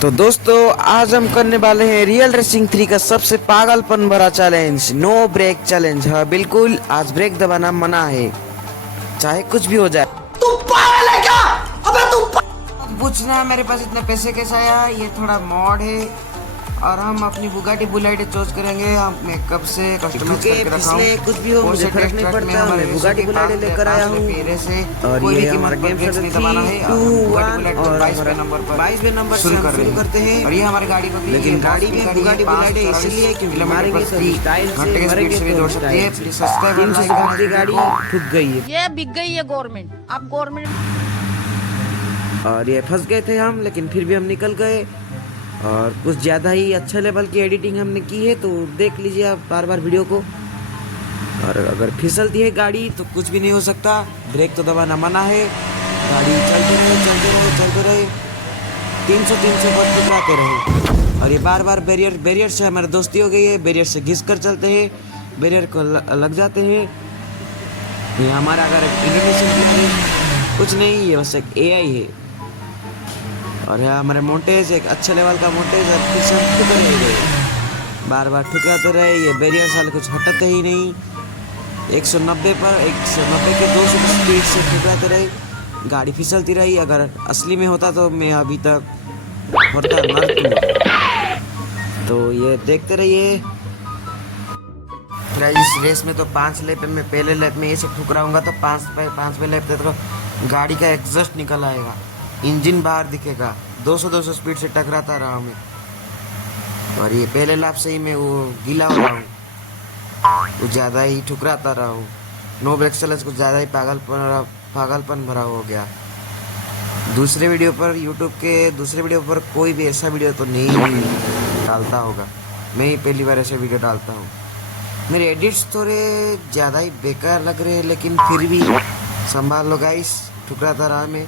तो दोस्तों आज हम करने वाले हैं रियल रेसिंग 3 का सबसे पागलपन भरा चैलेंज, नो ब्रेक चैलेंज। हाँ बिल्कुल, आज ब्रेक दबाना मना है, चाहे कुछ भी हो जाए। तू पागल है क्या? अबे तू पूछना मेरे पास इतने पैसे कैसे आया? ये थोड़ा मॉड है और हम अपनी बुगाटी बुलेट चूज करेंगे। हम कब से कस्टमर करके रखा हूं, कुछ भी हो मुझे फर्क नहीं पड़ता। मैं बुगाटी बुलेट लेकर आया हूं और ये हमारा गेम से दबाना है। और 22वें नंबर पर 22वें नंबर से शुरू करते हैं। और ये हमारी गाड़ी को, लेकिन गाड़ी भी बुगाटी बुलेट है इसलिए क्योंकि मारेंगे तो स्टाइल से मरेंगे तो दौड़ सकते हैं। 300 की गाड़ी ठुक गई है, ये बिक गई है गवर्नमेंट। अब गवर्नमेंट और ये फंस गए थे हम, लेकिन फिर भी हम निकल गए। और कुछ ज़्यादा ही अच्छा लेवल की एडिटिंग हमने की है, तो देख लीजिए आप बार बार वीडियो को। और अगर फिसलती है गाड़ी तो कुछ भी नहीं हो सकता, ब्रेक तो दबाना मना है। गाड़ी चलते रहे 300 पर टकराते रहे। और ये बार बार बैरियर से हमारी दोस्ती हो गई है। बैरियर से घिस कर चलते हैं, बैरियर को लग जाते हैं। ये हमारा अगर इंडोनेशियन प्लेयर है, कुछ नहीं, ये बस एक AI है। और यहाँ हमारे मोन्टेज एक अच्छे लेवल का मोन्टेज, और फिर से हम ठुकर ही गए, बार बार ठुकराते रहे। ये बैरियर साल कुछ हटते ही नहीं। 190 के 200 की स्पीड से ठुकराते रहे, गाड़ी फिसलती रही। अगर असली में होता तो मैं अभी तक मर तो ये देखते रहिए। इस रेस में तो 5 लैप में, पहले लैप में ये सब ठुकराऊंगा तो 5वें लैप तक तो गाड़ी का एग्जॉस्ट निकल आएगा, इंजन बाहर दिखेगा। 200 स्पीड से टकराता रहा मैं, और ये पहले लैप से ही मैं वो गीला हो रहा हूँ, वो ज़्यादा ही ठुकराता रहा हूँ। नो ब्रेक चैलेंज कुछ ज़्यादा ही पागलपन भरा हो गया। दूसरे वीडियो पर, यूट्यूब के दूसरे वीडियो पर कोई भी ऐसा वीडियो तो नहीं डालता होगा, मैं ही पहली बार ऐसे वीडियो डालता हूँ। मेरे एडिट्स थोड़े ज़्यादा ही बेकार लग रहे हैं, लेकिन फिर भी संभाल लो गाइस। ठुकराता रहा मैं।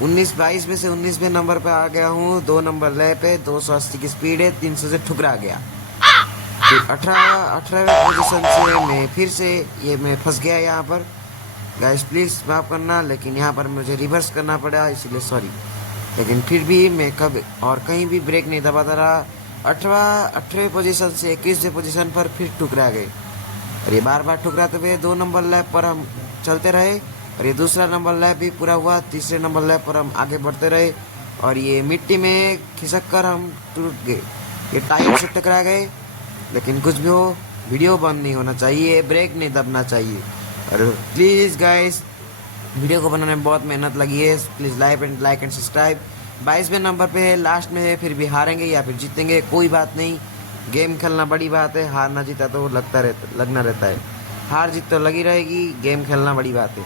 22 में से 19वें नंबर पे आ गया हूँ। 2 नंबर लैप है, 280 की स्पीड है, 300 से ठुकरा गया। फिर 18वें पोजीशन से मैं फिर से मैं फंस गया यहाँ पर। गाइस प्लीज़ माफ़ करना, लेकिन यहाँ पर मुझे रिवर्स करना पड़ा, इसलिए सॉरी। लेकिन फिर भी मैं कब और कहीं भी ब्रेक नहीं दबाता रहा। 18वें पोजीशन से 21वें पोजीशन पर फिर ठुकरा गए। और ये बार बार ठुकराते हुए 2 नंबर लैप पर हम चलते रहे, और ये दूसरा नंबर लैप भी पूरा हुआ। तीसरे नंबर लैप पर हम आगे बढ़ते रहे, और ये मिट्टी में खिसक कर हम टूट गए, ये टायर से टकरा गए। लेकिन कुछ भी हो, वीडियो बंद नहीं होना चाहिए, ब्रेक नहीं दबना चाहिए। और प्लीज़ गाइस, वीडियो को बनाने में बहुत मेहनत लगी है, प्लीज़ लाइक एंड सब्सक्राइब। 22वें नंबर पे है, लास्ट में है, फिर भी हारेंगे या फिर जीतेंगे कोई बात नहीं। गेम खेलना बड़ी बात है, हारना जीता तो लगना रहता है। हार जीत तो लगी रहेगी, गेम खेलना बड़ी बात है।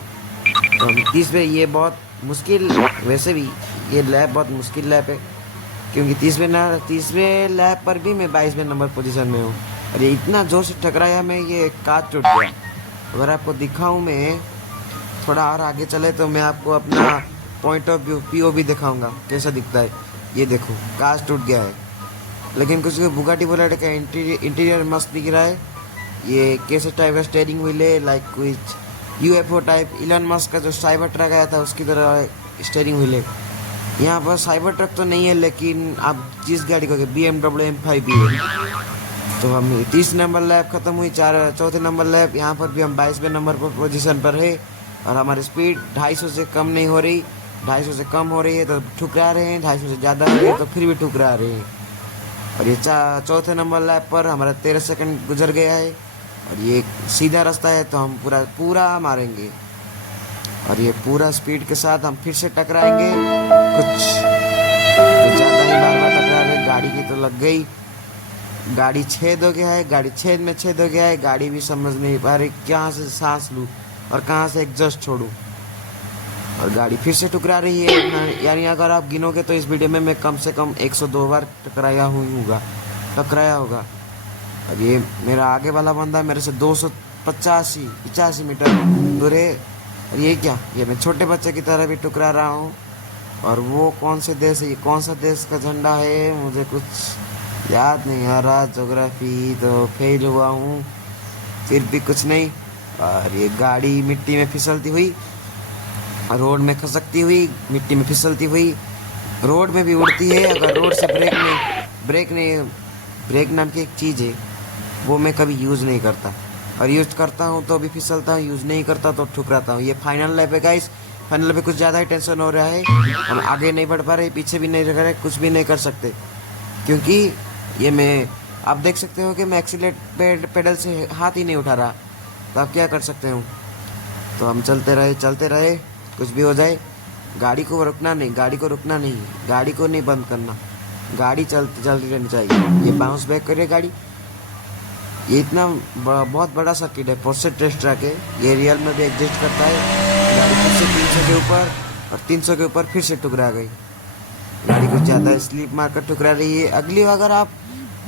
तो 30वें, ये बहुत मुश्किल, वैसे भी ये लैप बहुत मुश्किल लैप है, क्योंकि 30वें लैप पर भी मैं 22वें नंबर पोजीशन में हूँ। और ये इतना जोर से टकराया मैं, ये कांच टूट गया। अगर आपको दिखाऊँ मैं, थोड़ा और आगे चले तो मैं आपको अपना पॉइंट ऑफ व्यू POV दिखाऊंगा कैसा दिखता है। ये देखो, कांच टूट गया है, लेकिन कुछ बुगाटी बुलेट का इंटीरियर मस्त दिख रहा है। ये कैसे टाइप का स्टीयरिंग व्हील है, लाइक कुछ UFO टाइप, इलन मस्क का जो साइबर ट्रक आया था उसकी तरह स्टीयरिंग व्हील है। यहाँ पर साइबर ट्रक तो नहीं है, लेकिन आप जिस गाड़ी को BMW M5 भी है। तो हम 30 नंबर लैप खत्म हुई, चौथे नंबर लैप, यहाँ पर भी हम 22वें नंबर पर पोजीशन पर है। और हमारी स्पीड 250 से कम नहीं हो रही, 250 से कम हो रही है तो ठुकरा रहे हैं, 250 से ज़्यादा हो रही है तो फिर भी ठुकरा रहे हैं। और ये चौथे नंबर लैप पर हमारा 13 सेकंड गुजर गया है, और ये सीधा रास्ता है तो हम पूरा मारेंगे। और ये पूरा स्पीड के साथ हम फिर से टकराएंगे, कुछ तो ज़्यादा ही बार टकरा रहे। गाड़ी की तो लग गई, गाड़ी छेद हो गया है, गाड़ी छेद में छेद हो गया है। गाड़ी भी समझ नहीं पा रही कहाँ से सांस लूँ और कहाँ से एग्जॉस्ट छोड़ूं। और गाड़ी फिर से टकरा रही है, यानी अगर आप गिनोगे तो इस वीडियो में मैं कम से कम 102 बार टकराया होगा। अब ये मेरा आगे वाला बंदा मेरे से 285 मीटर दूर है। और ये क्या, ये मैं छोटे बच्चे की तरह भी टकरा रहा हूँ। और वो कौन से देश है, ये कौन सा देश का झंडा है, मुझे कुछ याद नहीं आ रहा। ज्योग्राफी तो फेल हुआ हूँ, फिर भी कुछ नहीं। और ये गाड़ी मिट्टी में फिसलती हुई, रोड में खसकती हुई, मिट्टी में फिसलती हुई, रोड में भी उड़ती है। अगर रोड से ब्रेक नाम की एक चीज़ है, वो मैं कभी यूज़ नहीं करता, और यूज़ करता हूँ तो भी फिसलता हूँ, यूज़ नहीं करता तो ठुकराता हूँ। ये फाइनल लैप है गाइस। फाइनल पे कुछ ज़्यादा ही टेंशन हो रहा है। हम आगे नहीं बढ़ पा रहे, पीछे भी नहीं रह रहे, कुछ भी नहीं कर सकते, क्योंकि ये मैं आप देख सकते हो कि मैं एक्सीलेट पेडल से हाथ ही नहीं उठा रहा। तो आप क्या कर सकते हो। तो हम चलते रहे, कुछ भी हो जाए। गाड़ी को रुकना नहीं, गाड़ी को नहीं बंद करना, गाड़ी चलती रहनी चाहिए। ये बाउंस बैक करे गाड़ी। ये इतना बहुत बड़ा सर्किट है, पोर्सेट टेस्ट ट्रैक है। ये रियल में भी एग्जिस्ट करता है। गाड़ी फिर से 300 के ऊपर और 300 के ऊपर फिर से टुकरा गई। गाड़ी कुछ ज़्यादा स्लिप मारकर टुकरा रही है। अगली अगर आप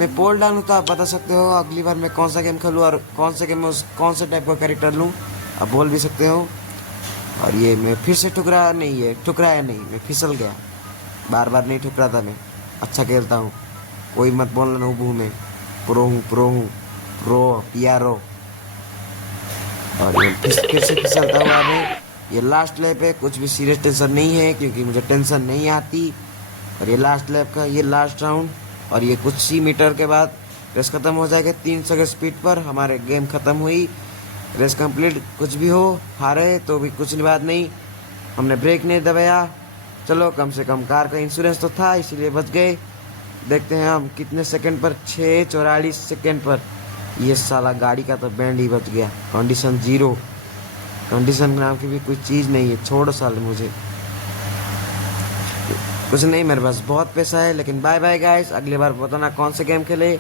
मैं पोल डालूँ तो आप बता सकते हो अगली बार मैं कौन सा गेम खेलूँ और कौन से गेम में कौन से टाइप का कैरेक्टर लूँ, आप बोल भी सकते हो। और ये मैं फिर से टुकराया नहीं, मैं फिसल गया। बार नहीं ठुकराता मैं, अच्छा खेलता हूँ। कोई मत बोलना नूब हूँ मैं, प्रो PRO। और ये फिर से फिसलता हुआ मैं। ये लास्ट लैप है, कुछ भी सीरियस टेंशन नहीं है क्योंकि मुझे टेंशन नहीं आती। और ये लास्ट लैप का ये लास्ट राउंड, और ये कुछ ही मीटर के बाद रेस ख़त्म हो जाएगा। 300 के स्पीड पर हमारे गेम ख़त्म हुई, रेस कंप्लीट। कुछ भी हो, हारे तो भी कुछ बात नहीं, हमने ब्रेक नहीं दबाया। चलो कम से कम कार का इंश्योरेंस तो था, इसीलिए बच गए। देखते हैं हम कितने सेकंड पर, 6:44 सेकंड पर। ये साला गाड़ी का तो बैंड ही बच गया। कंडीशन 0, कंडीशन नाम की भी कोई चीज़ नहीं है। छोड़ो साले, मुझे कुछ नहीं, मेरे पास बहुत पैसा है। लेकिन बाय बाय गाइस, अगली बार बताना कौन से गेम खेले।